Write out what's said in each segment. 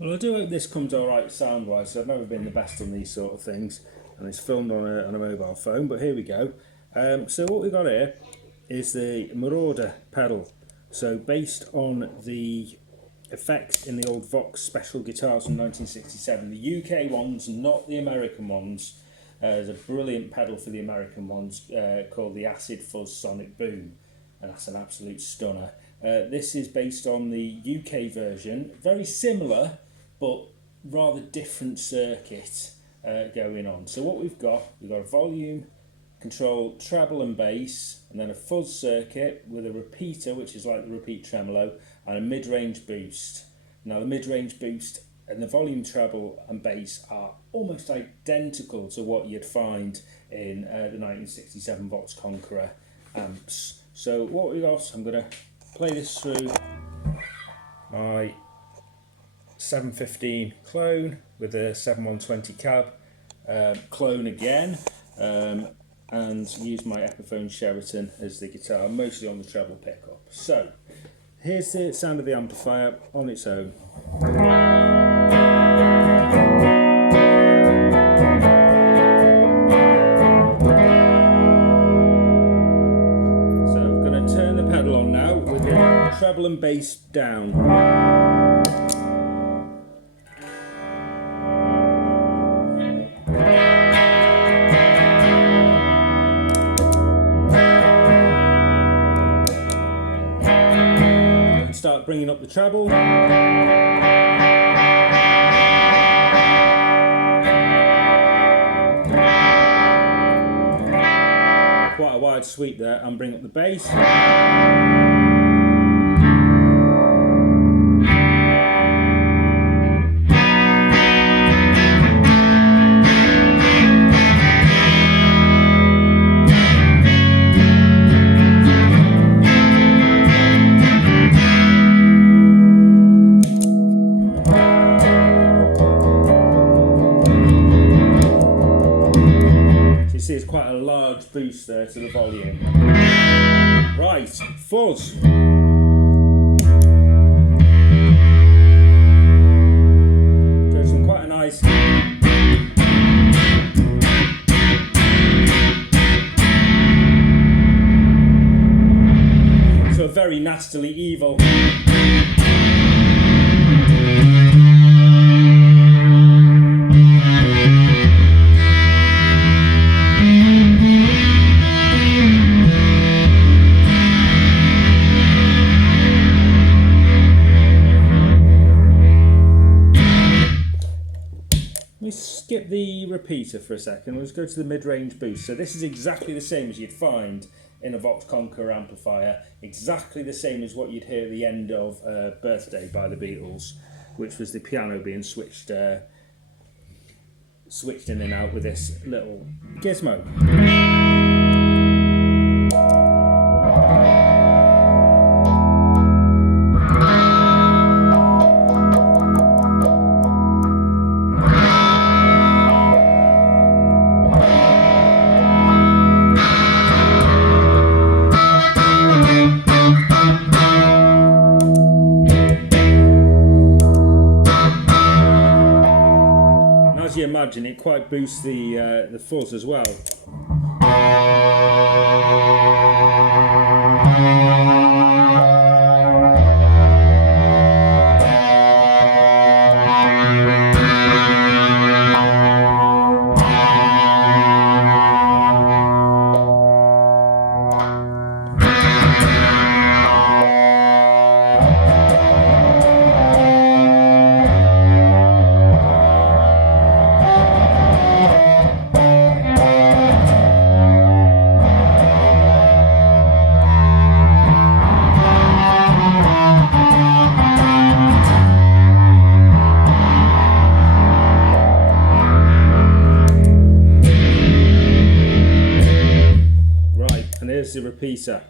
Well, I do hope this comes alright sound-wise. I've never been the best on these sort of things, and it's filmed on a mobile phone, but here we go. So what we've got here is the Marauder pedal. So based on the effects in the old Vox Special guitars from 1967, the UK ones, not the American ones. There's a brilliant pedal for the American ones called the Acid Fuzz Sonic Boom, and that's an absolute stunner. This is based on the UK version, very similar but rather different circuit going on. So what we've got a volume control, treble and bass, and then a fuzz circuit with a repeater, which is like the repeat tremolo, and a mid-range boost. Now the mid-range boost and the volume treble and bass are almost identical to what you'd find in the 1967 Vox Conqueror amps. So what we got, I'm going to play this through my 715 clone with a 7120 cab, clone again, and use my Epiphone Sheraton as the guitar, mostly on the treble pickup. So here's the sound of the amplifier on its own. So I'm going to turn the pedal on now with the treble and bass down. Start bringing up the treble. Quite a wide sweep there, and bring up the bass. See, it's quite a large boost there to the volume. Right, fuzz. Goes from quite a nice. So very nastily evil. Skip the repeater for a second. Let's go to the mid-range boost. So this is exactly the same as you'd find in a Vox Conqueror amplifier, exactly the same as what you'd hear at the end of Birthday by the Beatles, which was the piano being switched in and out with this little gizmo. As you imagine, it quite boosts the fuzz as well. There's the repeater.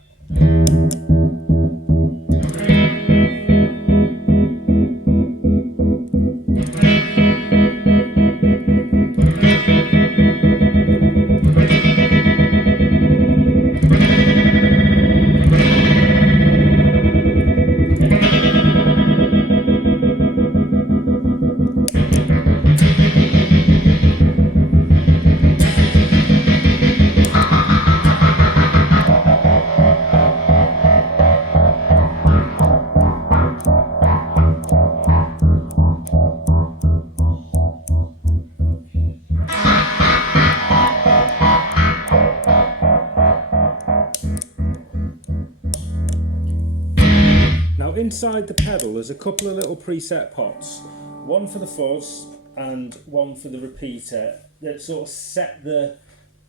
inside the pedal there's a couple of little preset pots, one for the fuzz and one for the repeater, that sort of set the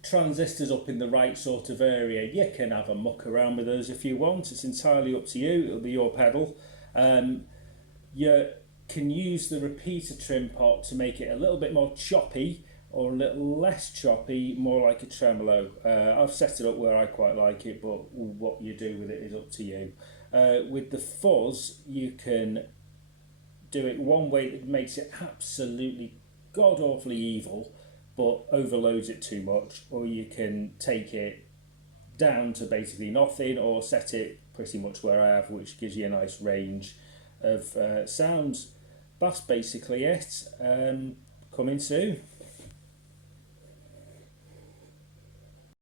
transistors up in the right sort of area. You can have a muck around with those if you want, it's entirely up to you, it'll be your pedal. You can use the repeater trim pot to make it a little bit more choppy or a little less choppy, more like a tremolo. I've set it up where I quite like it, but what you do with it is up to you. With the fuzz, you can do it one way that makes it absolutely god-awfully evil, but overloads it too much, or you can take it down to basically nothing, or set it pretty much where I have, which gives you a nice range of sounds. That's basically it. Coming soon.